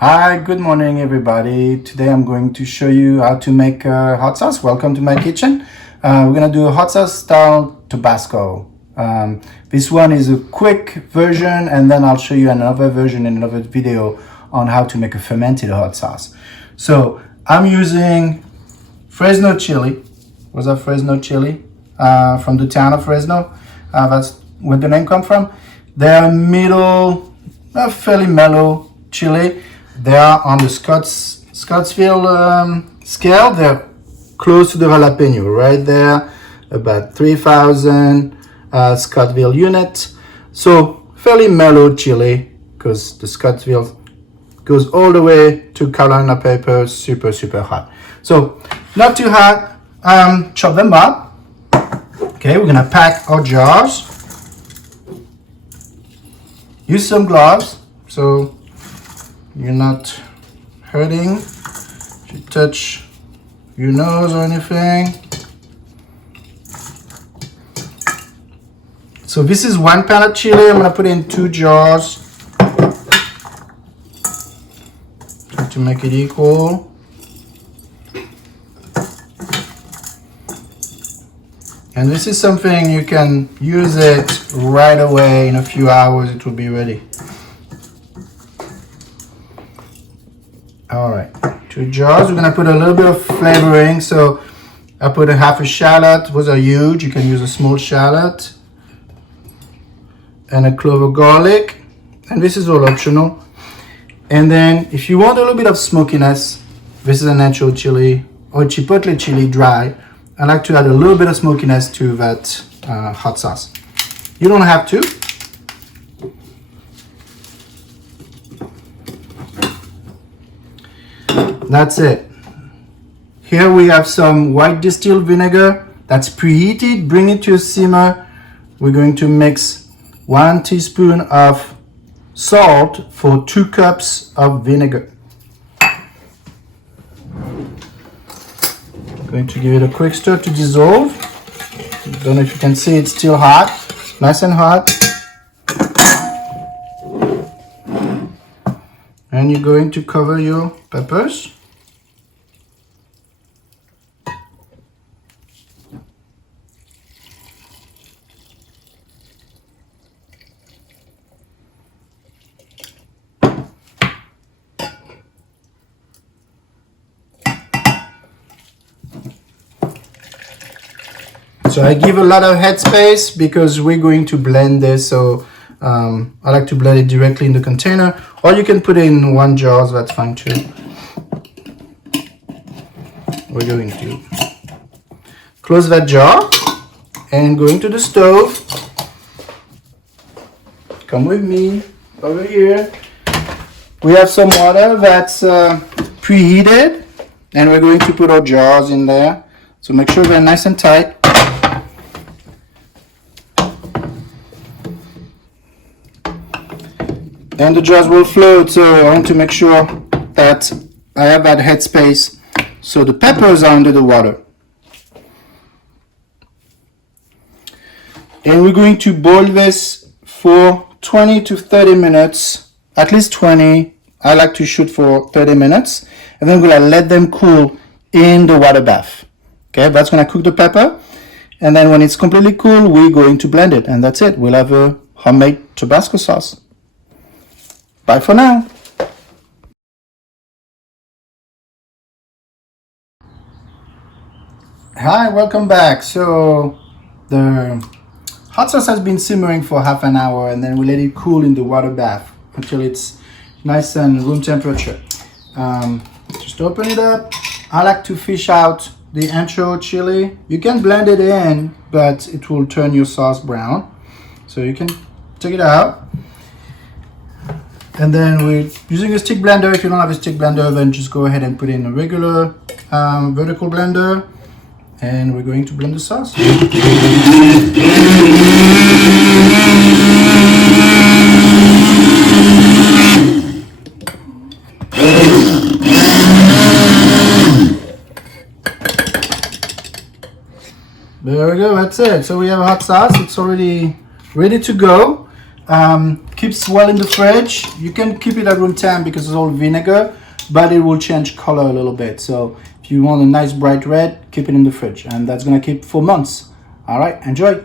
Hi, good morning everybody. Today I'm going to show you how to make hot sauce. Welcome to my kitchen. We're gonna do a hot sauce style Tabasco. This one is a quick version, and then I'll show you another version in another video on how to make a fermented hot sauce. So I'm using Fresno chili. Was that Fresno chili? From the town of Fresno. That's where the name comes from. They're middle, fairly mellow chili. They are on the Scottsville scale. They're close to the jalapeno, right there, about 3,000 Scottsville units. So fairly mellow chili, because the Scottsville goes all the way to Carolina pepper, super hot. So not too hot. Chop them up. Okay, we're gonna pack our jars. Use some gloves so you're not hurting if you touch your nose or anything. So this is 1 pound of chili. I'm gonna put it in 2 jars. Try to make it equal. And this is something you can use it right away. In a few hours it will be ready. All right, 2 jars. We're gonna put a little bit of flavoring. So I put a half a shallot. Those are huge. You can use a small shallot. And a clove of garlic. And this is all optional. And then if you want a little bit of smokiness, this is a natural chili or chipotle chili dry. I like to add a little bit of smokiness to that hot sauce. You don't have to. That's it. Here we have some white distilled vinegar that's preheated. Bring it to a simmer. We're going to mix 1 teaspoon of salt for 2 cups of vinegar. Going to give it a quick stir to dissolve. Don't know if you can see, it's still hot, nice and hot. And you're going to cover your peppers. So I give a lot of headspace because we're going to blend this. So I like to blend it directly in the container, or you can put it in 1 jar, so that's fine too. We're going to close that jar and going to the stove. Come with me over here. We have some water that's preheated, and we're going to put our jars in there. So make sure they're nice and tight. And the jars will float, so I want to make sure that I have that headspace so the peppers are under the water. And we're going to boil this for 20 to 30 minutes, at least 20. I like to shoot for 30 minutes. And then we're going to let them cool in the water bath. Okay, that's going to cook the pepper. And then when it's completely cool, we're going to blend it. And that's it. We'll have a homemade Tabasco sauce. Bye for now. Hi, welcome back. So the hot sauce has been simmering for half an hour, and then we let it cool in the water bath until it's nice and room temperature. Just open it up. I like to fish out the ancho chili. You can blend it in, but it will turn your sauce brown. So you can take it out. And then we're using a stick blender. If you don't have a stick blender, then just go ahead and put in a regular vertical blender. And we're going to blend the sauce. There we go, that's it. So we have a hot sauce. It's already ready to go. Keeps well in the fridge. You can keep it at room temp because it's all vinegar, but it will change color a little bit. So if you want a nice bright red, keep it in the fridge, and that's gonna keep for months. All right, enjoy.